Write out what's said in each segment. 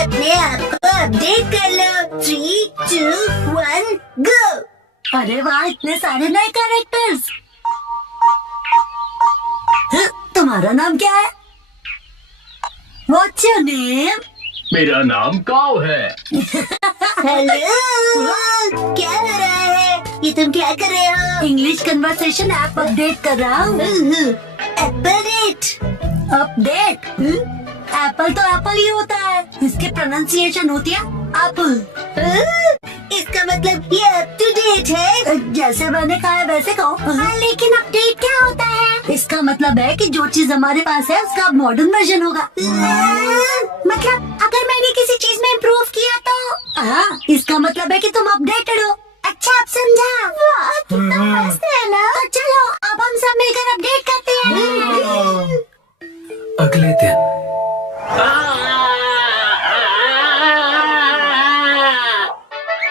अपने आप को अपडेट कर लो। 3, 2, 1 गो। अरे वाह, इतने सारे नए कैरेक्टर्स। तुम्हारा नाम क्या है? What's your name? मेरा नाम काव है। हेलो, क्या हो रहा है? ये तुम क्या कर रहे हो? इंग्लिश कन्वर्सेशन ऐप अपडेट कर रहा हूँ। अपडेट? एप्पल तो एप्पल ही होता है, इसकी प्रोनाउंसिएशन होती है एप्पल। इसका मतलब ये अप टू डेट है? जैसे मैंने कहा है वैसे कहो। लेकिन अपडेट क्या होता है? इसका मतलब है कि जो चीज हमारे पास है उसका मॉडर्न वर्जन होगा। मतलब अगर मैंने किसी चीज में इम्प्रूव किया तो? हाँ, इसका मतलब है कि तुम अपडेटेड हो। अच्छा, अब समझा। वाह, कितना मस्त है ना। तो चलो अब हम सब मिलकर अपडेट करते हैं। अगले दिन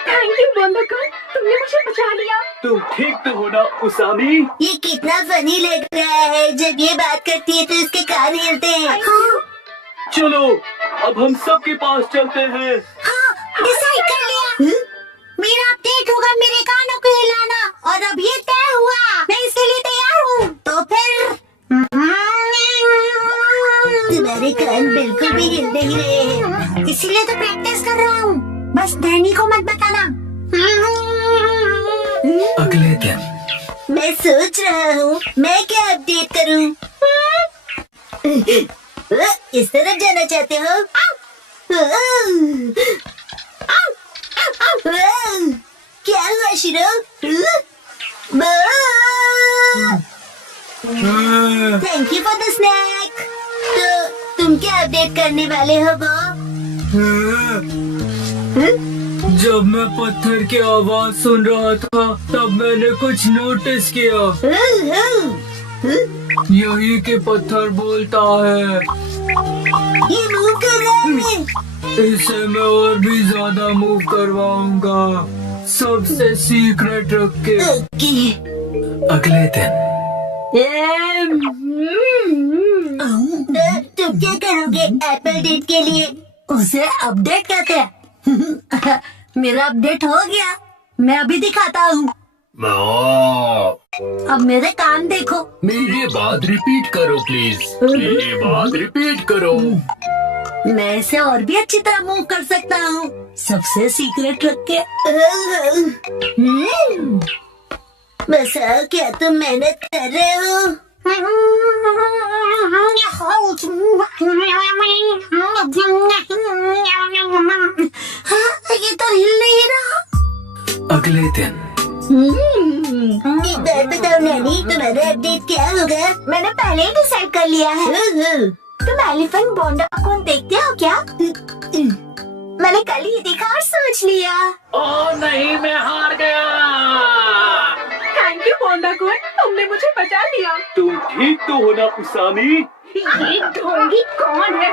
थैंक यू बोंडाकुन, तुमने मुझे बचा लिया। तुम ठीक तो हो ना उसामी? ये कितना फनी लग रहा है। जब ये बात करती है तो इसके कान हिलते हैं। चलो अब हम सबके पास चलते हैं। डिसाइड कर लिया। मेरा अपडेट होगा मेरे कानों को हिलाना, और अब ये तय हुआ। मैं इसके लिए तैयार हूँ। तो फिर तुम्हारे कान बिल्कुल भी हिल नहीं रहे हैं, इसीलिए तो प्रैक्टिस कर रहा हूँ। बस डैनी को मत बताना। अगले दिन मैं सोच रहा हूँ मैं क्या अपडेट करूँ। इस तरफ जाना चाहते हो? क्या हुआ शिरो? Thank you for the snake. तो तुम क्या अपडेट करने वाले हो बॉब? जब मैं पत्थर की आवाज सुन रहा था तब मैंने कुछ नोटिस किया। यही कि पत्थर बोलता है। ये मूव कर रहा है। इसे मैं और भी ज्यादा मूव करवाऊंगा, सबसे सीक्रेट रख के। ओके। अगले दिन तुम क्या करोगे एप्पल डेट के लिए? उसे अपडेट कहते हैं। मेरा अपडेट हो गया, मैं अभी दिखाता हूँ। अब मेरे कान देखो। मेरी बात रिपीट करो प्लीज। मेरी बात रिपीट करो। मैं इसे और भी अच्छी तरह मूव कर सकता हूँ, सबसे सीक्रेट रख के। बस क्या तुम मेहनत कर रहे हो? हाँ, ये तो हिल नहीं रहा। अगले दिन एक बार बताओ नैनी, तुम्हारा अपडेट क्या होगा? मैंने पहले ही डिसाइड कर लिया है। तुम एलिफेंट बोंडाकुन देखते हो क्या? मैंने कल ही देखा और सोच लिया। ओ नहीं, मैं हार गया। थैंक यू बोंडाकुन, तुमने मुझे बचा लिया। तुम ठीक तो हो ना उसामी? ये ढोंगी कौन है?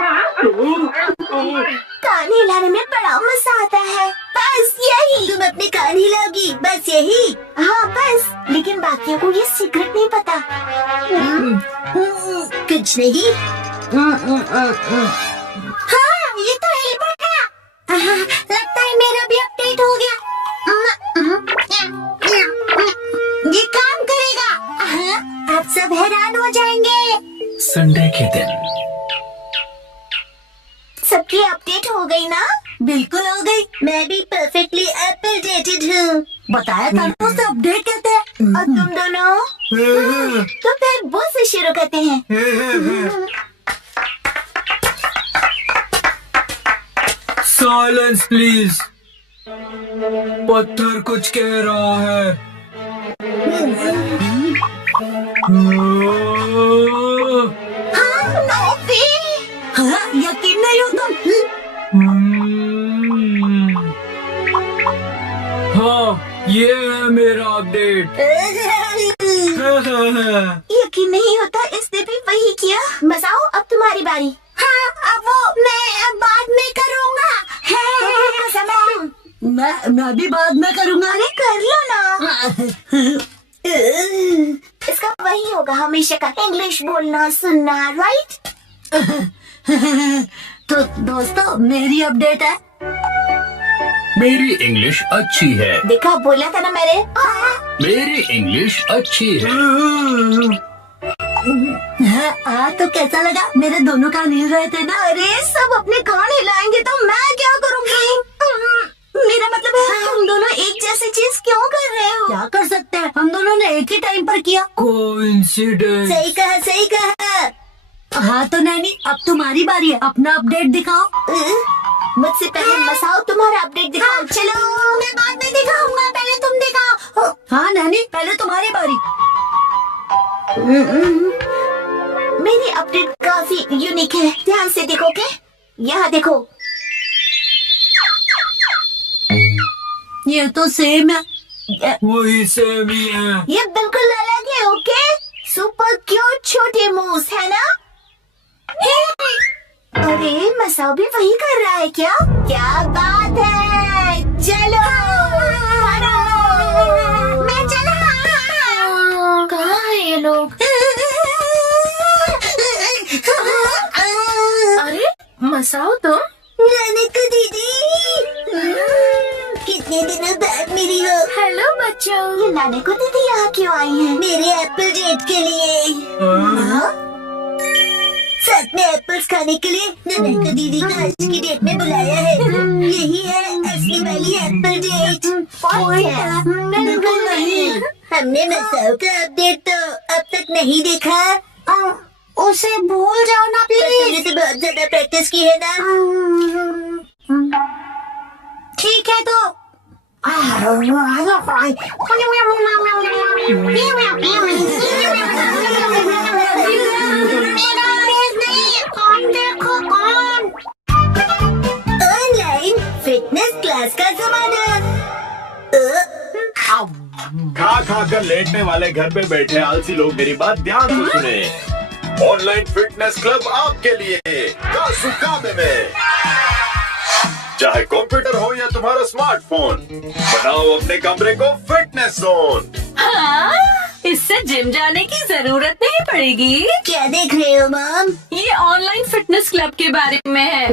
कान हिलाने में बड़ा मजा आता है। बस यही। तुम अपने कान हिलाओगी, बस यही? हाँ बस, लेकिन बाकियों को ये सीक्रेट नहीं पता। कुछ नहीं। हाँ, ये तो हिल पड़ा। लगता है मेरा भी अपडेट हो गया। ये काम करेगा। अब सब हैरान हो जाएंगे। संडे के दिन सबकी अपडेट हो गई ना? बिल्कुल हो गई। मैं भी परफेक्टली अपडेटेड हूँ। बताया था ना, उसे अपडेट कहते हैं। और तुम दोनों? तो फिर वो से शुरू करते हैं। Silence please. पत्थर कुछ कह रहा है। हाँ, यकीन नहीं हो तुम? हाँ, ये है मेरा अपडेट। यकीन नहीं होता, इसने भी वही किया। बताओ, अब तुम्हारी बारी। हाँ, अब वो मैं बाद में करूँगा। मैं भी बाद में करूँगा। अरे कर लो ना। इसका वही होगा हमेशा का, इंग्लिश बोलना सुनना, राइट? तो दोस्तों मेरी अपडेट है। मेरी इंग्लिश अच्छी है। देखा, बोला था ना मैंने। मेरी इंग्लिश अच्छी है। हाँ, तो कैसा लगा? मेरे दोनों कान हिल रहे थे ना। अरे सब अपने कान हिलाएंगे तो मैं क्या करूँगी? मेरा मतलब है तुम दोनों एक जैसी चीज क्यों कर रहे हो? क्या कर सकते हैं, हम दोनों ने एक ही टाइम पर किया। कोइंसिडेंस। सही कहा, सही कहा। हाँ तो नैनी, अब तुम्हारी बारी है, अपना अपडेट दिखाओ। मुझसे पहले मसाओ तुम्हारा अपडेट दिखाओ। चलो, मैं बाद में दिखाऊंगा, पहले तुम दिखाओ। हाँ नैनी, पहले तुम्हारी बारी। मेरी अपडेट काफी यूनिक है, ध्यान से देखोगे? यहाँ देखो। ये तो सेम है। वही सेम ही है। ये बिल्कुल अलग है, ओके? सुपर क्यूट छोटे मूस है ना? अरे मसाओ भी वही कर रहा है क्या? क्या बात है, चलो। मैं चला। कहाँ है ये लोग? अरे मसाओ तुम? नानिका दीदी, कितने दिनों बाद मिली हो। हेलो बच्चों। ये नानिका दीदी यहाँ क्यों आई है? मेरे एप्पल डेट के लिए। हाँ? साथ में एप्पल्स खाने के लिए नानिका दीदी को आज की डेट में बुलाया है। यही है असली वाली एप्पल डेट। बिल्कुल नहीं। हमने मसाओ का अपडेट तो अब तक नहीं देखा। उसे भूल जाओ ना प्लीज। तुमने तो बहुत ज्यादा प्रैक्टिस की है ना। ठीक है तो ऑनलाइन फिटनेस क्लास का जमाना। खा खा कर लेटने वाले घर पे बैठे आलसी लोग मेरी बात ध्यान से सुने। ऑनलाइन फिटनेस क्लब आपके लिए कासुकामे में। चाहे कंप्यूटर हो या तुम्हारा स्मार्टफोन, बनाओ अपने कमरे को फिटनेस जोन। हाँ, इससे जिम जाने की जरूरत नहीं पड़ेगी। क्या देख रहे हो मॉम? ये ऑनलाइन फिटनेस क्लब के बारे में है।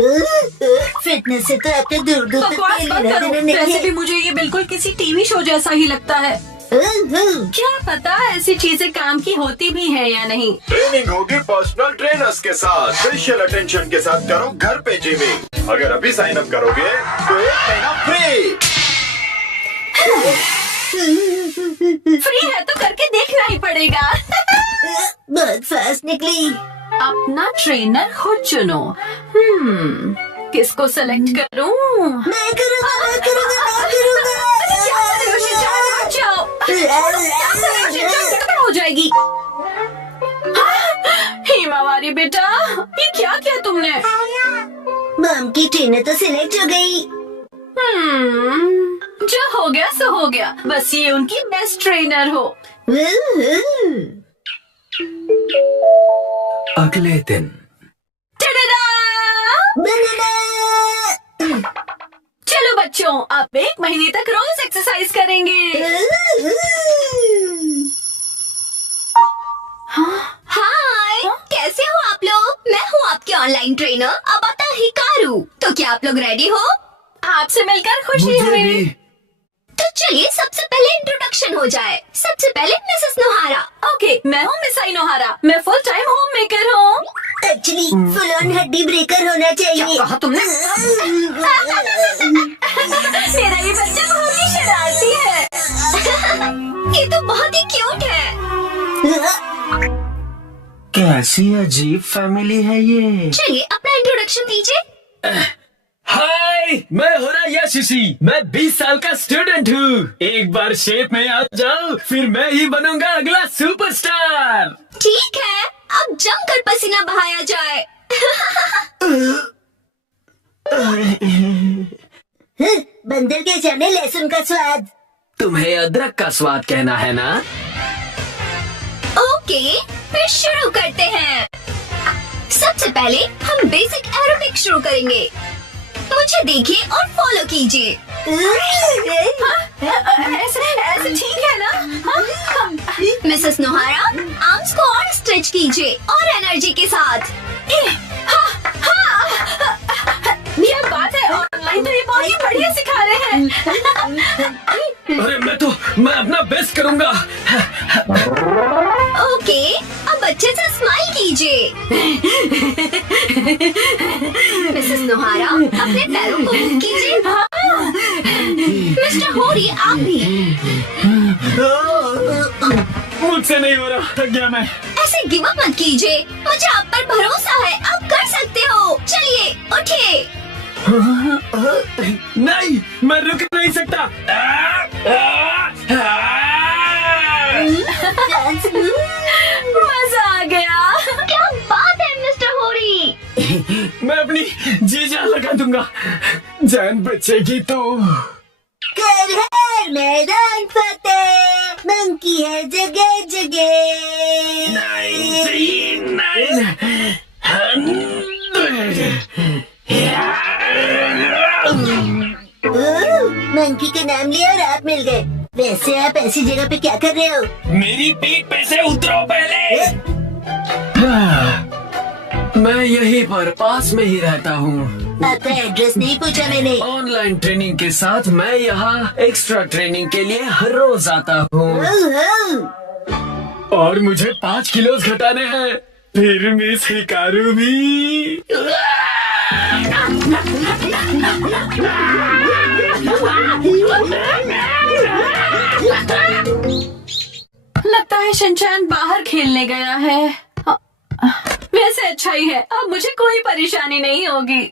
फिटनेस से तो आपने दूर दूर तक बकवास कोई मत लेना करो। देना नहीं वैसे है। भी मुझे ये बिल्कुल किसी टीवी शो जैसा ही लगता है। क्या पता ऐसी चीजें काम की होती भी है या नहीं। ट्रेनिंग होगी पर्सनल ट्रेनर्स के साथ, स्पेशल अटेंशन के साथ करो घर पे जिमिंग। अगर अभी साइन अप करोगे तो 1 महीना फ्री। फ्री है तो करके देखना ही पड़ेगा। बहुत फास्ट निकली। अपना ट्रेनर खुद चुनो। किसको सेलेक्ट करूं? मैं करूँगा, मैं करूँगा, मैं करूँगा। क्या कर रहे हो शिनचान? रुक जाओ। क्या कर रहे हो शिनचान? गड़बड़ हो जाएगी। हिमावारी बेटा, ये क्या किया तुमने? मॉम की ट्रेनर तो सिलेक्ट हो गई। जो हो गया सो हो गया। बस ये उनकी बेस्ट ट्रेनर हो। अगले दिन टडडा! बनाना। चलो बच्चों, आप 1 महीने तक रोज एक्सरसाइज करेंगे। हाय, कैसे हो आप लोग? मैं हूँ आपके ऑनलाइन ट्रेनर अबाता हिकारू। तो क्या आप लोग रेडी हो? आपसे मिलकर खुशी मुझे हुई। भी। तो चलिए सबसे पहले इंट्रोडक्शन हो जाए। सबसे पहले मिसेस नोहारा। ओके, मैं हूँ मिस आई नोहारा। मैं फुल टाइम होम मेकर हूँ। एक्चुअली फुल ऑन हड्डी ब्रेकर होना चाहिए। कहा तुमने? मेरा ये बच्चा बहुत ही शरारती है। ये तो बहुत ही क्यूट है। कैसी अजीब फैमिली है ये। चलिए अपना इंट्रोडक्शन दीजिए। हाय, मैं हो रहा यशिशी। मैं 20 साल का स्टूडेंट हूँ। एक बार शेप में आ जाओ, फिर मैं ही बनूंगा अगला सुपरस्टार। ठीक है, अब जमकर पसीना बहाया जाए। बंदर के जाने लहसुन का स्वाद। तुम्हें अदरक का स्वाद कहना है ना? ओके, फिर शुरू करते हैं। सबसे पहले हम बेसिक एरोबिक शुरू करेंगे। मुझे देखिए और फॉलो कीजिए। ऐसे ठीक है ना? मिसेस नोहारा, आर्म्स को और स्ट्रेच कीजिए और एनर्जी के साथ। अरे मैं अपना बेस्ट करूंगा। ओके, अब अच्छे से स्माइल कीजिए। मिसेस नोहारा, अपने पैरों को मूव कीजिए। मिस्टर होरी, आप भी। मुझसे नहीं हो रहा, थक गया मैं। ऐसे गिव अप मत कीजिए, मुझे आप पर भरोसा है, आप कर सकते हो। चलिए उठिए। नहीं, मैं रुक नहीं सकता। मजा आ गया। क्या बात है मिस्टर होरी। मैं अपनी जी जान लगा दूंगा, जान बचेगी तो। कर हर मैदान फतेह, मंकी है जगह जगह। मंकी का नाम लिया और आप मिल गए। वैसे आप ऐसी जगह पे क्या कर रहे हो? मेरी पीठ पे से उतरो पहले। मैं यहीं पर पास में ही रहता हूँ। आपका एड्रेस नहीं पूछा मैंने। ऑनलाइन ट्रेनिंग के साथ मैं यहाँ एक्स्ट्रा ट्रेनिंग के लिए हर रोज आता हूँ ओहो, और मुझे 5 किलो घटाने हैं। फिर मिस हिकारू भी। लगता है शिनचैन बाहर खेलने गया है। वैसे अच्छा ही है, अब मुझे कोई परेशानी नहीं होगी।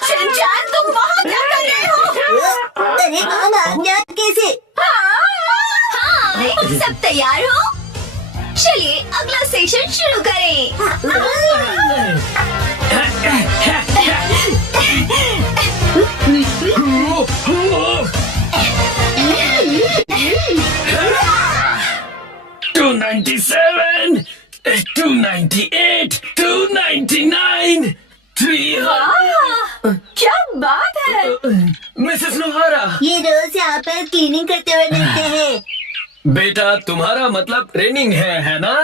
शिनचैन, तुम वहाँ क्या कर रहे हो? अरे माम, आप यहाँ कैसे? हाँ, सब तैयार हो? चलिए अगला सेशन शुरू करें। Two 97, 298, 299, 300। क्या बात है। मिसेस नोहारा, ये रोज यहाँ पर क्लीनिंग करते हुए मिलते हैं। बेटा तुम्हारा मतलब ट्रेनिंग है ना?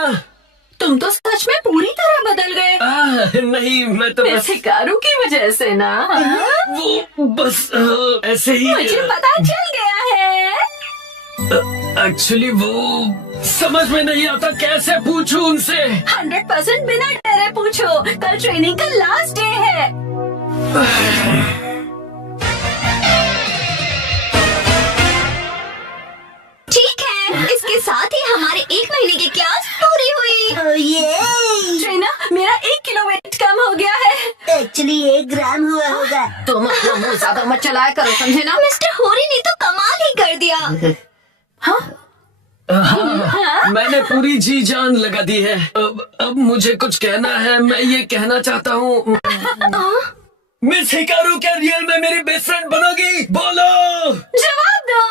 तुम तो सच में पूरी तरह बदल गए। नहीं, मैं तो बस हिकारू की वजह से ना। वो बस ऐसे ही। मुझे पता चल गया है। एक्चुअली वो समझ में नहीं आता, कैसे पूछूं उनसे। 100% बिना डरे पूछो, कल ट्रेनिंग का लास्ट डे है। ठीक है, इसके साथ ही हमारे 1 महीने की क्लास पूरी हुई। ओह ये, ट्रेना, मेरा 1 किलो वेट कम हो गया है। एक्चुअली 1 ग्राम हुआ होगा। तुम अपना मुंह ज्यादा मत चलाया करो, समझे ना? मिस्टर होरी ने तो कमाल ही कर दिया। हाँ, मैंने पूरी जी जान लगा दी है। अब मुझे कुछ कहना है। मैं ये कहना चाहता हूँ, मिस हिकारू क्या रियल में मेरी बेस्ट फ्रेंड बनोगी? बोलो। जवाब दो।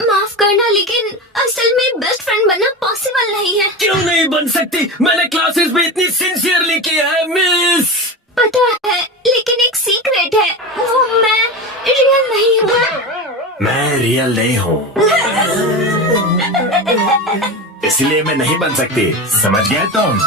माफ करना, लेकिन असल में बेस्ट फ्रेंड बनना पॉसिबल नहीं है। क्यों नहीं बन सकती? मैंने क्लासेस में इतनी सिंसियरली किया है मिस। पता है, लेकिन एक सीक्रेट है, वो मैं रियल नहीं हूँ। मैं रियल नहीं हूँ, इसलिए मैं नहीं बन सकती। समझ गए तुम?